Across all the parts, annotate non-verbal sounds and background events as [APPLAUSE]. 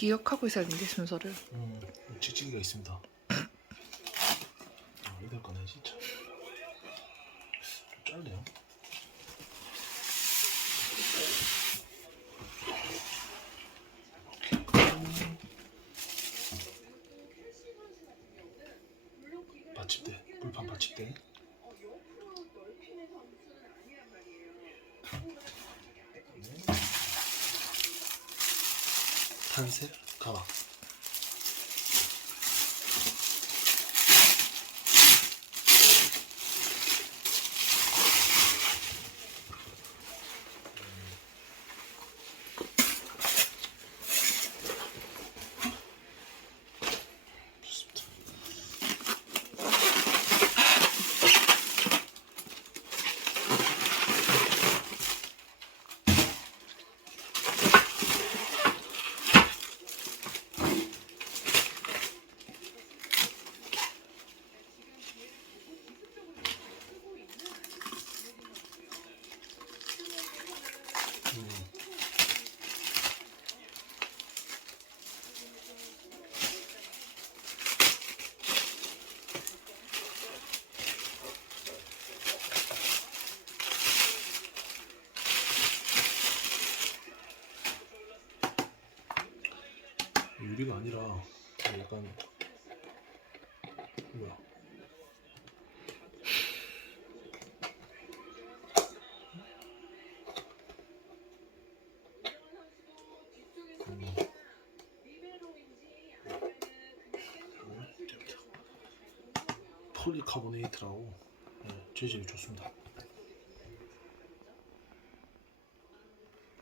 기억하고 있어야 되는데 순서를. 음, 찍찍이가 있습니다. 아, 이럴 거네 진짜. 좀 짧네요. Kanser, kavak. Şey- 유리가 아니라 약간 뭐야. 폴리카보네이트라고 네, 재질이 좋습니다.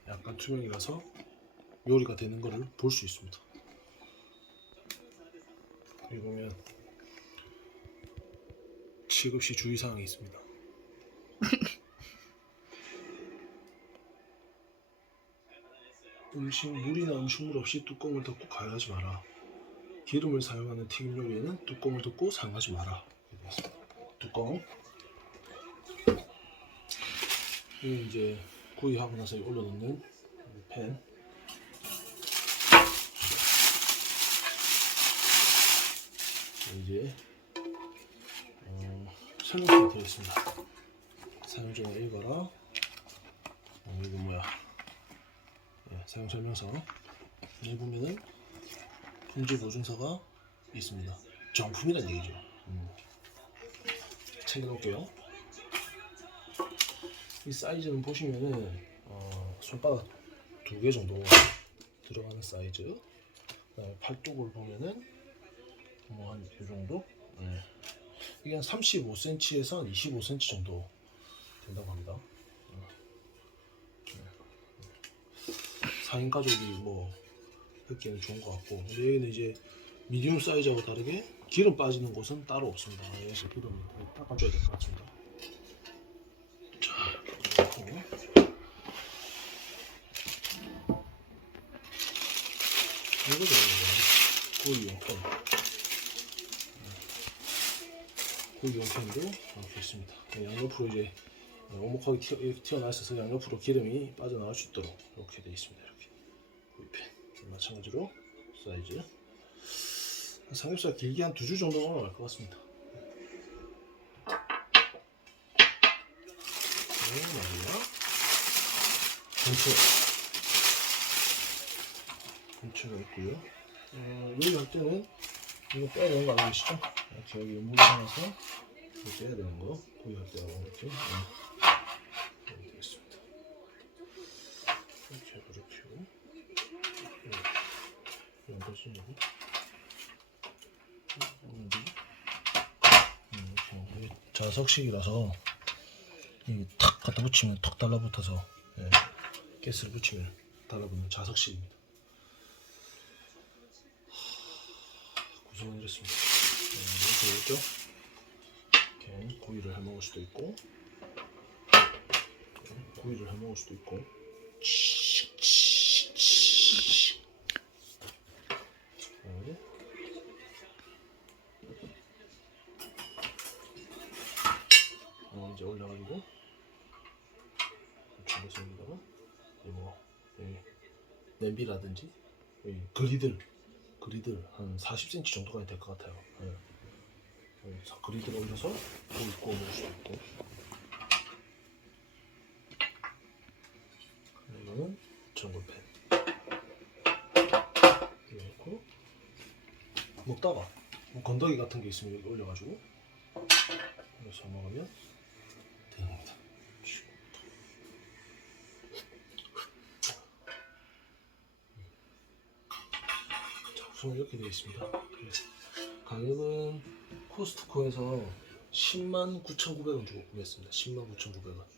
약간 투명이라서 요리가 되는 거를 볼수 있습니다. 여기 보면 취급 시 주의사항이 있습니다. [LAUGHS] 음식 물이나 음식물 없이 뚜껑을 덮고 가열하지 마라. 기름을 사용하는 튀김 요리에는 뚜껑을 덮고 사용하지 마라. 뚜껑. 이 이제 구이하고 나서 올려놓는 팬. 이제 어, 설명서가 되어 있습니다. 사용 중에 읽어라. 어, 이거 뭐야? 예, 사용 설명서. 여기 보면은 품질 보증서가 있습니다. 정품이란 얘기죠. 음. 챙겨놓을게요. 이 사이즈는 보시면은 어, 손바닥 두 개 정도 들어가는 사이즈. 그다음에 팔뚝을 보면은 뭐 한 이 정도? 네. 이게 한 35cm에서 한 25cm 정도 된다고 합니다. 네. 4인 가족이 뭐 듣기에는 좋은 것 같고 여기는 이제 미디움 사이즈하고 다르게 기름 빠지는 곳은 따로 없습니다. 그래서 기름 닦아줘야 될 것 같습니다. 자, 이거죠, 이거. 구이 고기 용편도 있습니다. 양옆으로 이제 오목하게 튀어, 이렇게 튀어나와 있어서 양옆으로 기름이 빠져나갈 수 있도록 이렇게 되어 있습니다. 이렇게 구이팬 마찬가지로 사이즈 삼겹살 길게 한두줄 정도가 나갈 것 같습니다. 네, 마지막 전체 전체가 있고요. 어, 여기 갈 때는 이거 빼야 되는 거 아니시죠? 이렇게 여기 물이 하나서 빼야 되는 거 고기할 때하고 이렇게 네. 이렇게 되겠습니다. 이렇게 그렇게요. 이런 거 쓰는 거. 음, 이렇게 이게 자석식이라서 이탁 갖다 붙이면 턱 달라붙어서 예, 가스를 붙이면 달라붙는 자석식입니다. 구성은 이렇습니다. 네, 이렇게 고기를 해 먹을 수도 있고, 고기를 해 먹을 수도 있고. 네. 어, 이제 올려가지고 준비했습니다. 뭐 예, 냄비라든지 이 그리들 그리들 한 40cm 정도가 될것 같아요. 예. 예, 자, 그리들 올려서 고기 구워 먹을 수도 있고. 이거는 전골팬. 이렇고 먹다가 뭐 건더기 같은 게 있으면 여기 올려가지고 올려서 먹으면 됩니다. 자, 우선 이렇게 되어 있습니다. 가격은 코스트코에서 10만 9,900원 주고 구매했습니다. 10만 9,900원.